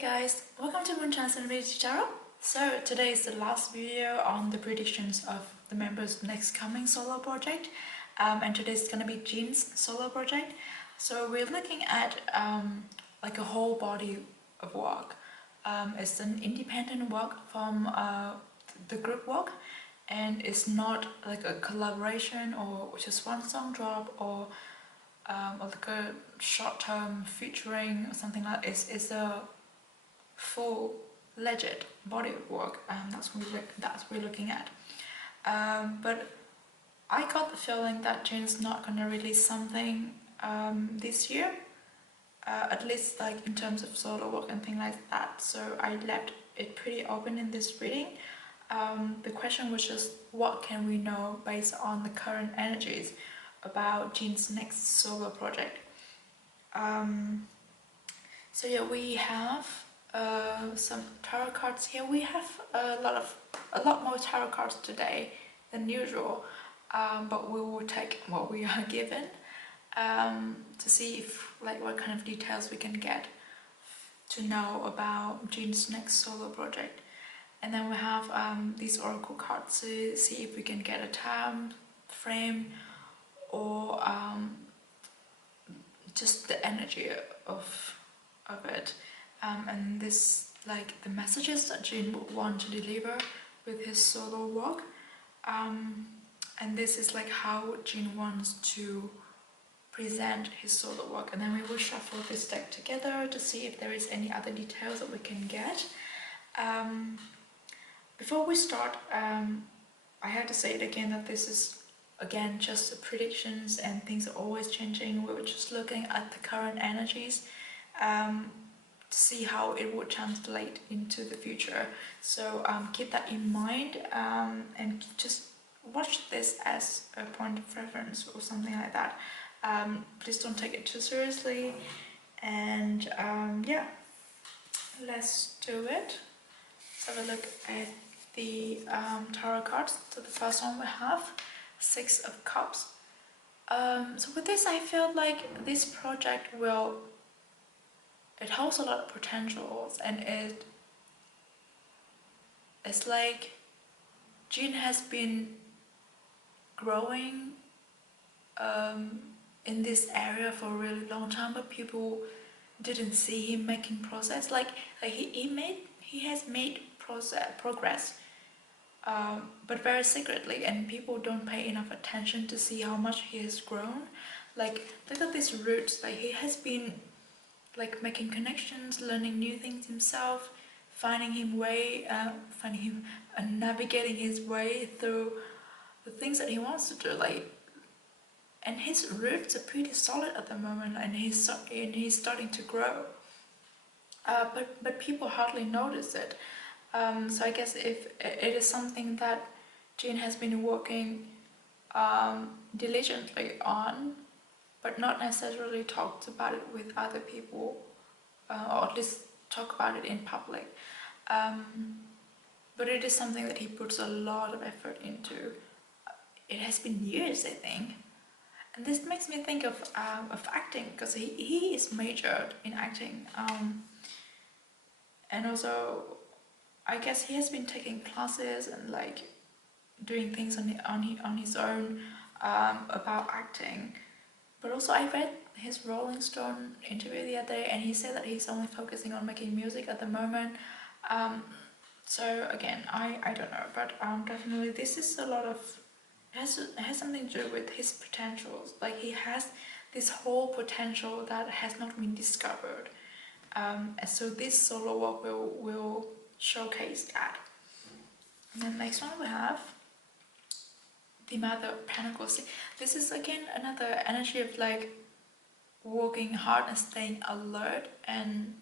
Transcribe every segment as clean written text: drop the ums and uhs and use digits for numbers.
guys, welcome to MoonChild Serendipity Tarot. So today is the last video on the predictions of the members' next coming solo project, and today is gonna be JIN's solo project. So we're looking at like a whole body of work. It's an independent work from the group work, and it's not like a collaboration or just one song drop or like a short-term featuring or something like that. It's a full legit body of work, and that's what we're looking at. But I got the feeling that JIN's not gonna release something this year, at least like in terms of solo work and things like that. So I left it pretty open in this reading. The question was just, what can we know based on the current energies about JIN's next solo project? So yeah, we have some tarot cards here. We have a lot more tarot cards today than usual, but we will take what we are given to see if what kind of details we can get to know about JIN's next solo project. And then we have these oracle cards to see if we can get a time frame or just the energy of it. And this, like the messages that JIN would want to deliver with his solo work, and this is like how JIN wants to present his solo work. And then we will shuffle this deck together to see if there is any other details that we can get. Before we start, I have to say it again that this is again just the predictions and things are always changing. We were just looking at the current energies to see how it would translate into the future. So keep that in mind, and just watch this as a point of reference or something like that. Please don't take it too seriously, and yeah, let's do it. Let's have a look at the tarot cards. So the first one we have Six of Cups. So with this, I feel like this project it holds a lot of potentials, and it's like JIN has been growing in this area for a really long time, but people didn't see him making progress. He has made progress, but very secretly, and people don't pay enough attention to see how much he has grown. Like, look at these roots. Like, he has been making connections, learning new things himself, navigating his way through the things that he wants to do. And his roots are pretty solid at the moment, and he's starting to grow. But people hardly notice it. So I guess if it is something that JIN has been working diligently on, but not necessarily talked about it with other people, or at least talk about it in public. But it is something that he puts a lot of effort into. It has been years, I think. And this makes me think of acting, because he is majored in acting. And also, I guess he has been taking classes and doing things on his own about acting. But also, I read his Rolling Stone interview the other day, and he said that he's only focusing on making music at the moment. So again, I don't know, but definitely this is a lot of, it has something to do with his potentials. Like, he has this whole potential that has not been discovered. And so this solo work will showcase that. And then next one we have the Mother of Pentacles. This is again another energy of working hard and staying alert and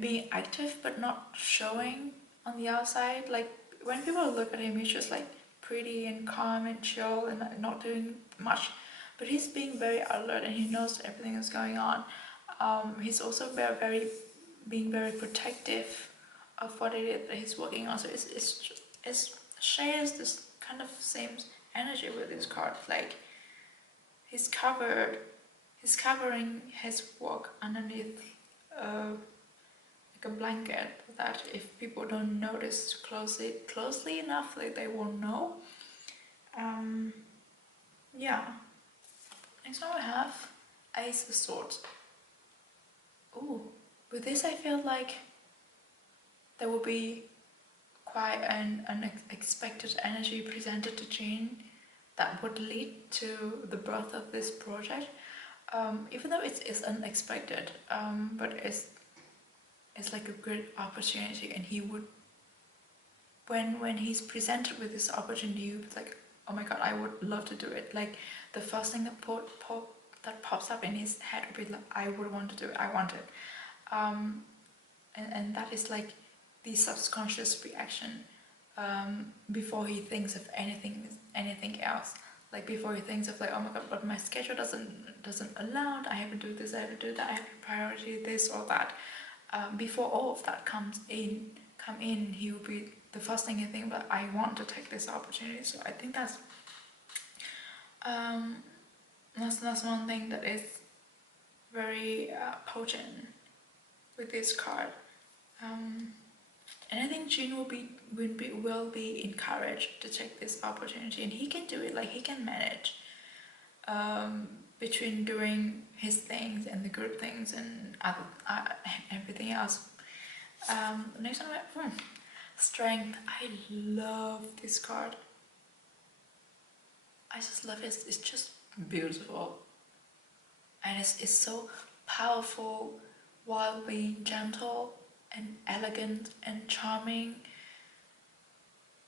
being active, but not showing on the outside. Like, when people look at him, he's just pretty and calm and chill and not doing much, but he's being very alert and he knows everything is going on. He's also being very protective of what it is that he's working on. So it shares this kind of same energy with this card. Like, he's covering his work underneath a blanket that if people don't notice closely enough, they won't know. Yeah. Next one we have Ace of Swords. Ooh, with this I feel like there will be quite an unexpected energy presented to JIN that would lead to the birth of this project. Even though it's unexpected, but it's like a good opportunity, and he would, when he's presented with this opportunity, he would like, oh my god, I would love to do it. Like the first thing that pops up in his head would be like, I would want to do it, I want it. And that is like the subconscious reaction before he thinks of anything else. Like before he thinks of like, oh my god, but my schedule doesn't allow, I have to do this, I have to do that, I have to priority this or that. Before all of that come in, he will be the first thing he thinks about, I want to take this opportunity. So I think that's one thing that is very potent with this card. And I think JIN will be encouraged to take this opportunity, and he can do it. Like he can manage between doing his things and the good things and everything else. Next one, Strength. I love this card. I just love it. It's just beautiful, and it's so powerful while being gentle and elegant and charming.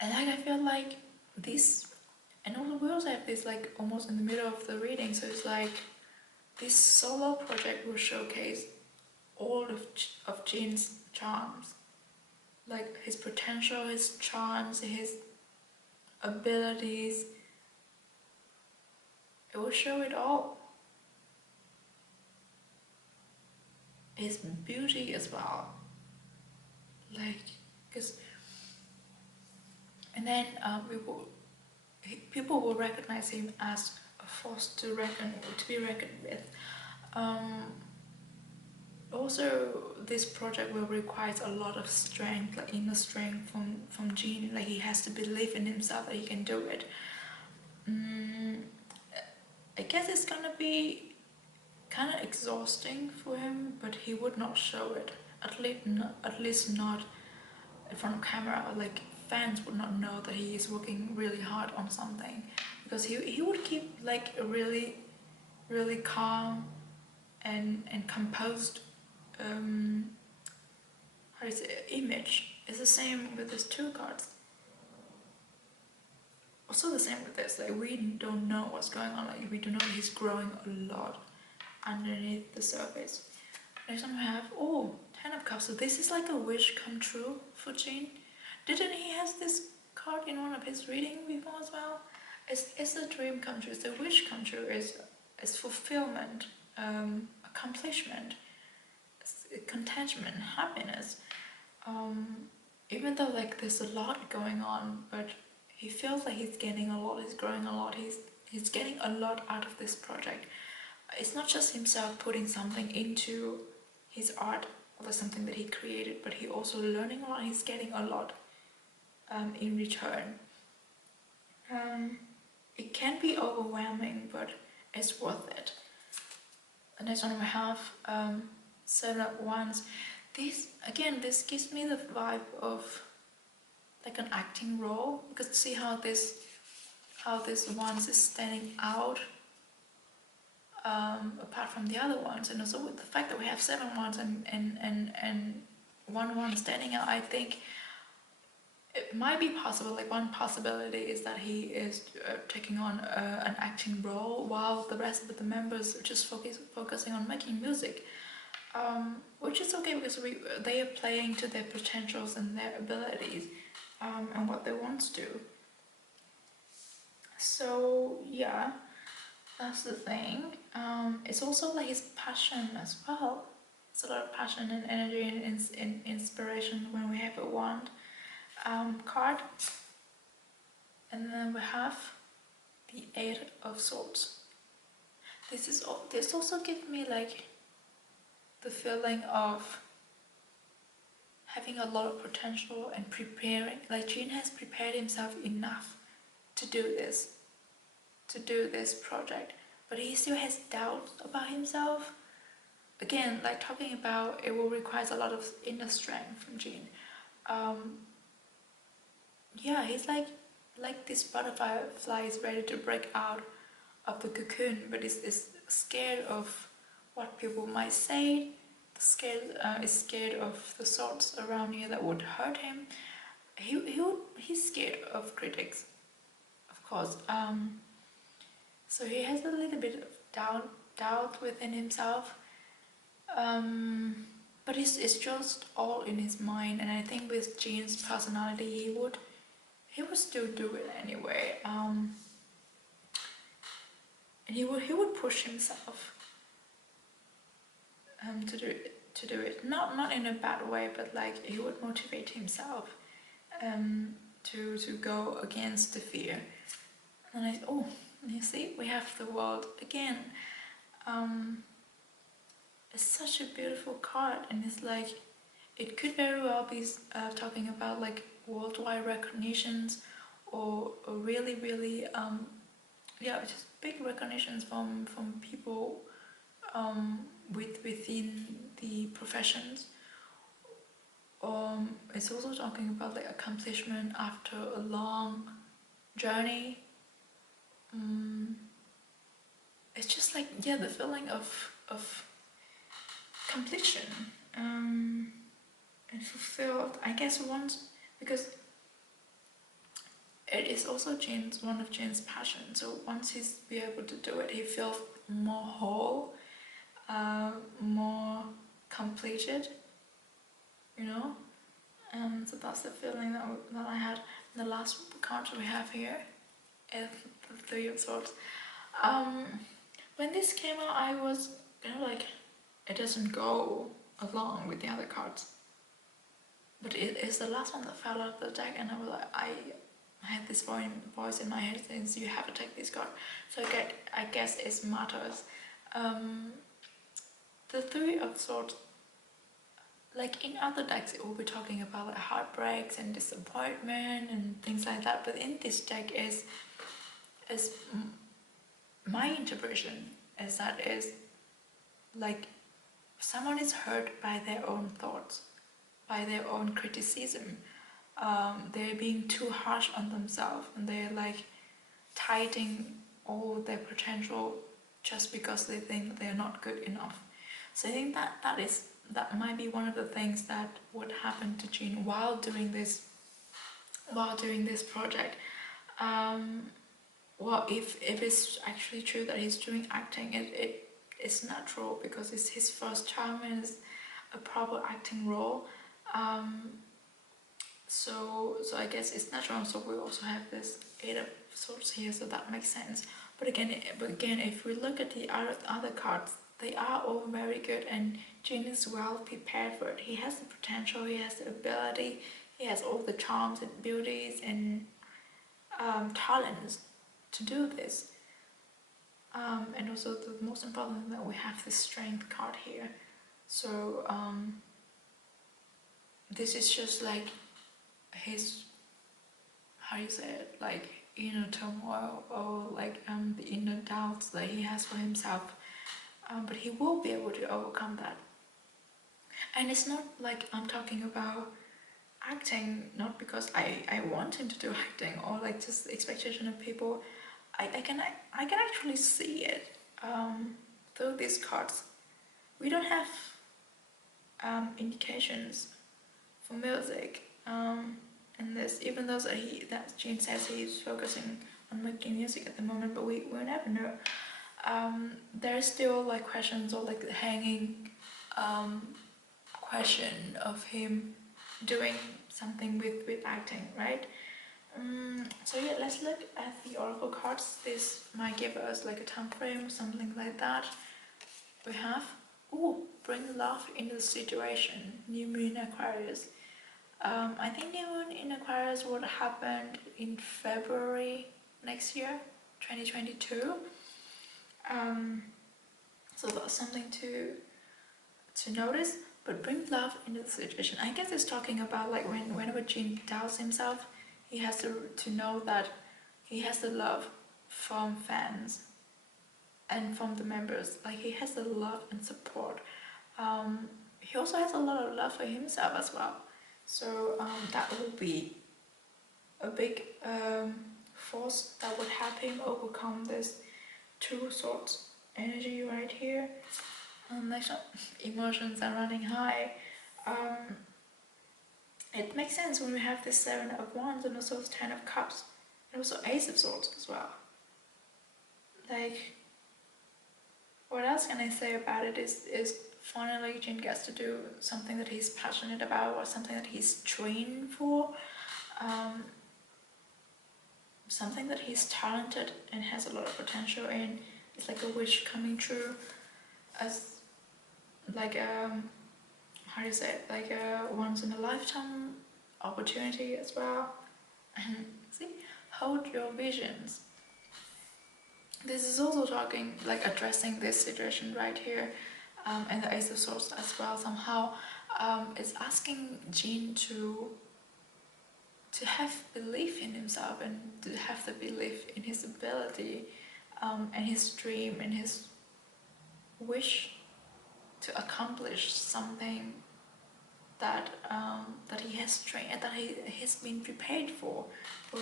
And like I feel like this, and also we also have this like almost in the middle of the reading, so it's like this solo project will showcase all of JIN's charms, like his potential, his charms, his abilities. It will show it all. His beauty as well. Like, because, and then people will recognize him as a force to be reckoned with. Also, this project will require a lot of strength, like inner strength from JIN. Like he has to believe in himself that he can do it. I guess it's gonna be kind of exhausting for him, but he would not show it. At least not in front of camera. Like fans would not know that he is working really hard on something, because he would keep like a really calm and composed image. It's the same with these two cards. Also the same with this, like we don't know what's going on, like we do know he's growing a lot underneath the surface. Next time we have, Ten of Cups. So this is like a wish come true for JIN. Didn't he has this card in one of his readings before as well? It's a dream come true, it's a wish come true, it's fulfillment, accomplishment, contentment, happiness. Even though like there's a lot going on, but he feels like he's gaining a lot, he's growing a lot, he's getting a lot out of this project. It's not just himself putting something into his art or something that he created, but he also learning a lot, he's getting a lot in return. It can be overwhelming, but it's worth it. The next one we have Seven of Wands. This gives me the vibe of like an acting role, because see how this Wands is standing out apart from the other ones, and also with the fact that we have 7 Wands and 1 Wand standing out. I think it might be possible, like one possibility is that he is taking on an acting role while the rest of the members are just focusing on making music, which is okay, because they are playing to their potentials and their abilities and what they want to do. So yeah, that's the thing. It's also like his passion as well. It's a lot of passion and energy and inspiration when we have a Wand card. And then we have the 8 of Swords. This also gives me like the feeling of having a lot of potential and preparing. Like JIN has prepared himself enough to do this project, but he still has doubts about himself. Again, like talking about, it will require a lot of inner strength from JIN. Yeah, he's like this butterfly is ready to break out of the cocoon, but is scared of what people might say. Is scared of the thoughts around here that would hurt him. He's scared of critics, of course. So he has a little bit of doubt within himself. But it's just all in his mind, and I think with JIN's personality, he would still do it anyway. And he would push himself to do it. Not in a bad way, but like he would motivate himself to go against the fear. And you see, we have the world again. It's such a beautiful card, and it's like it could very well be talking about like worldwide recognitions, or really just big recognitions from people within the professions. It's also talking about like accomplishment after a long journey. It's just like, yeah, the feeling of completion and fulfilled, I guess, once, because it is also one of JIN's passion. So once he's be able to do it, he feels more whole, more completed, you know. So that's the feeling that I had. The last card we have here is the Three of Swords. When this came out, I was kind of like, it doesn't go along with the other cards, but it is the last one that fell out of the deck, and I was like, I had this voice in my head saying, you have to take this card. So I guess it matters. The Three of Swords, like in other decks, it will be talking about like heartbreaks and disappointment and things like that, but in this deck is my interpretation is that is like someone is hurt by their own thoughts, by their own criticism. They're being too harsh on themselves, and they're like tightening all their potential just because they think they're not good enough. So I think that might be one of the things that would happen to JIN while doing this project. Well, if it's actually true that he's doing acting, it's natural because it's his first time and it's a proper acting role. So I guess it's natural. So we also have this Eight of Swords here, so that makes sense. But again, if we look at the other cards, they are all very good, and JIN is well prepared for it. He has the potential, he has the ability, he has all the charms and beauties and talents to do this. And also the most important thing that we have this Strength card here. So this is just like his, how do you say it, like inner turmoil, or like the inner doubts that he has for himself. But he will be able to overcome that. And it's not like I'm talking about acting, not because I want him to do acting, or like just the expectation of people. I can actually see it through these cards. We don't have indications for music, and this, even though that JIN says he's focusing on making music at the moment, but we never know. There's still like questions, or like the hanging question of him doing something with acting, right? So yeah, let's look at the oracle cards. This might give us like a time frame or something like that. We have, bring love into the situation, new moon Aquarius. I think new moon in Aquarius would happen in February next year, 2022. So that's something to notice. but bring love into the situation. I guess it's talking about like whenever Jin doubts himself, he has to know that he has the love from fans and from the members. Like he has the love and support. He also has a lot of love for himself as well. So that will be a big force that would help him overcome this two swords energy right here. Next one, emotions are running high. It makes sense when we have this 7 of Wands and also the 10 of Cups and also Ace of Swords as well. Like, what else can I say about it is finally Jin gets to do something that he's passionate about or something that he's trained for. Something that he's talented and has a lot of potential in. It's like a wish coming true, as like how do you say it, like a once in a lifetime opportunity as well. And see, hold your visions. This is also talking, like addressing this situation right here, and the Ace of Swords as well. Somehow it's asking Jin to have belief in himself and to have the belief in his ability, and his dream and his wish to accomplish something that that he has trained, that he has been prepared for a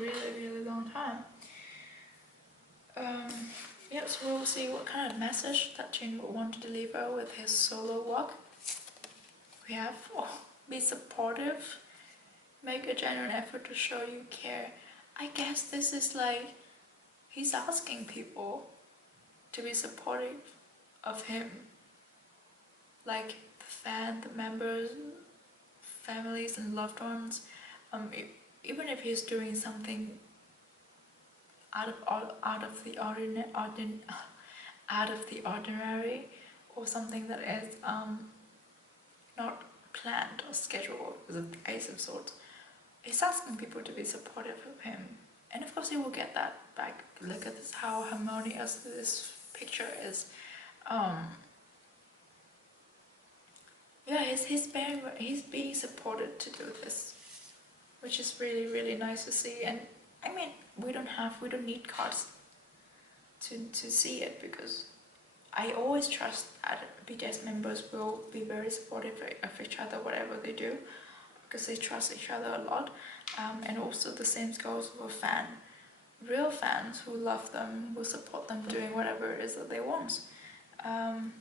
really long time. Yeah, so we'll see what kind of message that Jin will want to deliver with his solo walk. We have be supportive, make a genuine effort to show you care. I guess this is like he's asking people to be supportive of him, like the members, families and loved ones. Even if he's doing something out of the ordinary, or something that is not planned or scheduled with the Ace of Swords, he's asking people to be supportive of him, and of course he will get that back. Look at this, how harmonious this picture is. Yeah, he's being supported to do this, which is really nice to see. And I mean, we don't need cards to see it, because I always trust that BTS members will be very supportive of each other, whatever they do, because they trust each other a lot. And also the same goes for real fans who love them, who support them doing whatever it is that they want. And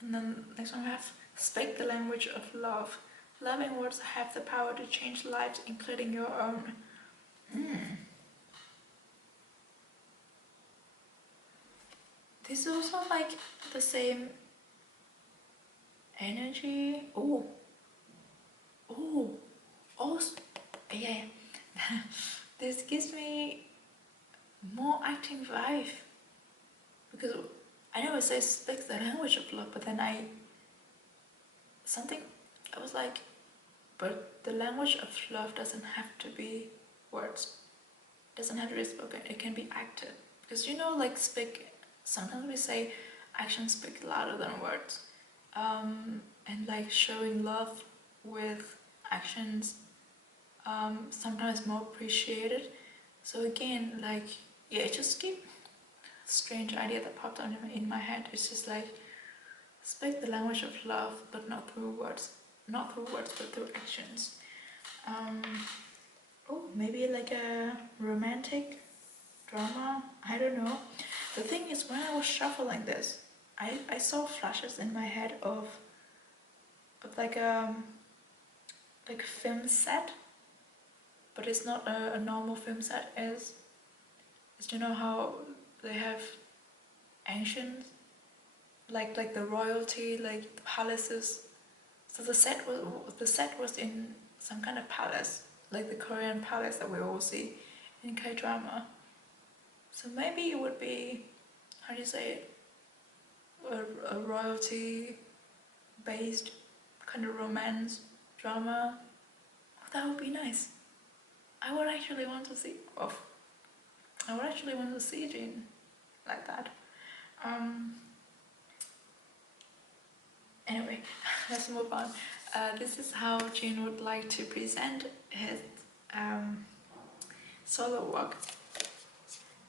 then next one we have speak the language of love. Loving words have the power to change lives, including your own. This is also like the same energy. Oh, yeah. This gives me more acting vibe, because I know it says speak the language of love, but then I was like, but the language of love doesn't have to be words. It doesn't have to be spoken. It can be acted, because like sometimes we say actions speak louder than words, and like showing love with actions sometimes more appreciated. So again, like, yeah, it just keep strange idea that popped on in my head. It's just like speak the language of love, but not through words, but through actions. Maybe like a romantic drama, I don't know. The thing is, when I was shuffling this, I saw flashes in my head of like film set, but it's not a normal film set. Is how they have ancient, like the royalty, like the palaces. So the set was in some kind of palace, like the Korean palace that we all see in K-drama. So maybe it would be, how do you say it, a royalty based kind of romance drama. That would be nice. I would actually want to see Jin like that. Anyway, let's move on. This is how JIN would like to present his solo work.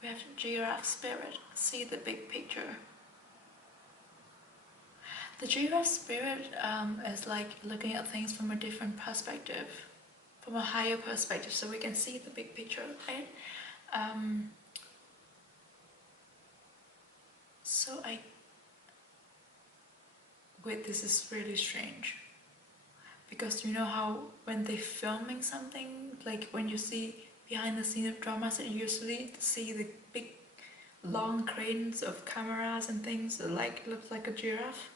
We have Giraffe Spirit, see the big picture. The Giraffe Spirit is like looking at things from a different perspective, from a higher perspective, so we can see the big picture, right? Wait, this is really strange. Because you know how when they're filming something, like when you see behind the scene of dramas, you usually see the big long cranes of cameras and things that like look like a giraffe.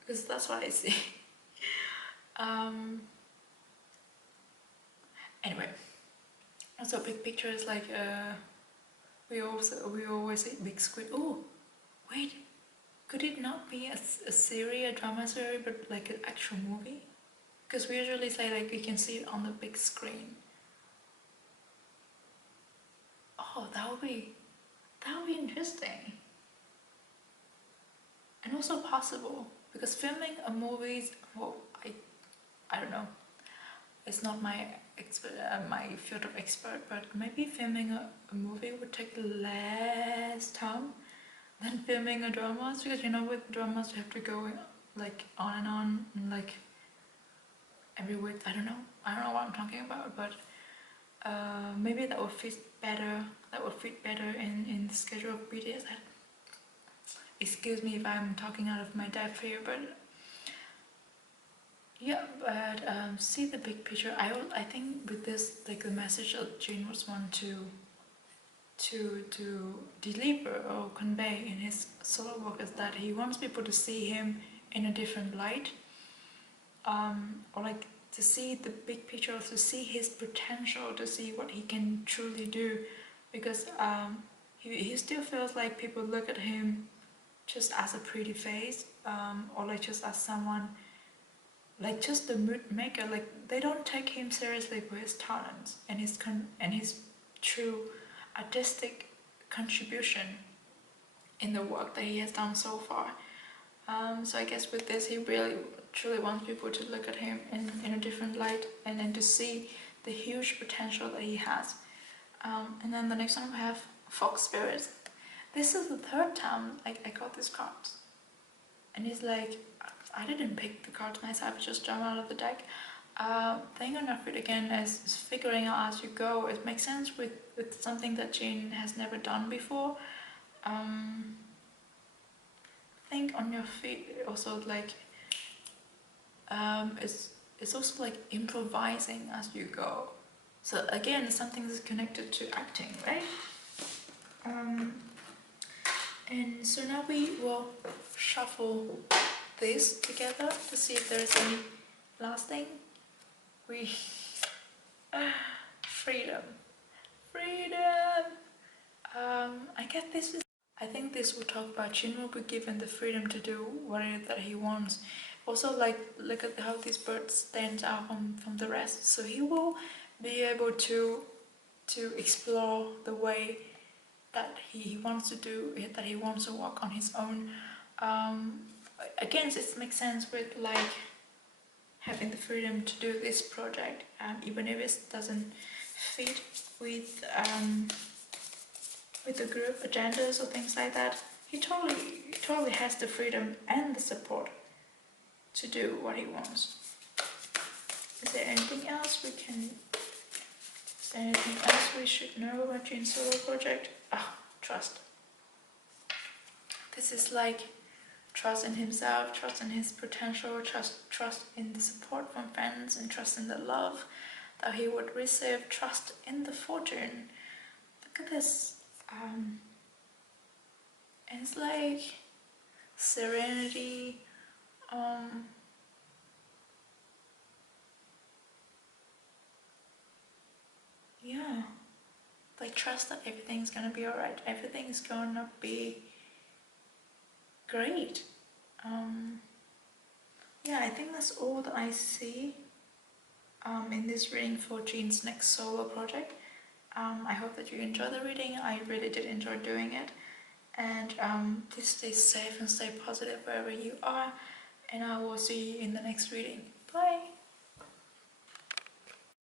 Because that's what I see. Anyway, also big picture is like we always say big screen. Oh, wait, could it not be a series, a drama series, but like an actual movie? Because we usually say like we can see it on the big screen. Oh, that would be interesting. And also possible, because filming a movie, well, I don't know. It's not my my field of expert, but maybe filming a movie would take less time than filming a drama, because you know with dramas you have to go like on and like every week. I don't know what I'm talking about, but maybe that would fit better. That would fit better in the schedule of BTS. Excuse me if I'm talking out of my depth here, but yeah. But see the big picture. I think with this, like the message that JIN was want to deliver or convey in his solo work is that he wants people to see him in a different light, or like to see the big picture, to see his potential, to see what he can truly do, because he still feels like people look at him just as a pretty face, or like just as someone, like just the mood maker. Like they don't take him seriously for his talents and his true artistic contribution in the work that he has done so far. So I guess with this, he really truly wants people to look at him in a different light, and then to see the huge potential that he has. And then the next one we have Fox Spirits. This is the third time I got this card, and it's like I didn't pick the cards myself, I just jumped out of the deck. Thing on it again is figuring out as you go. It makes sense with something that JIN has never done before. Think on your feet also like it's also like improvising as you go. So again, something that's connected to acting, right? And so now we will shuffle this together to see if there is any lasting. Freedom. I think this will talk about JIN will be given the freedom to do what it is that he wants. Also, like, look at how this bird stands out from the rest. So he will be able to explore the way that he wants to do it, that he wants to walk on his own. Again, this makes sense with like having the freedom to do this project, even if it doesn't fit with the group agendas or things like that. He totally has the freedom and the support to do what he wants. Is there anything else we should know about JIN's solo project? Trust. This is like trust in himself, trust in his potential, trust in the support from friends, and trust in the love that he would receive, trust in the fortune. Look at this. And it's like serenity, yeah, like trust that everything's gonna be alright, everything's gonna be great. Yeah, I think that's all that I see in this reading for JIN's next solo project. I hope that you enjoy the reading. I really did enjoy doing it. And please stay safe and stay positive wherever you are. and I will see you in the next reading. Bye!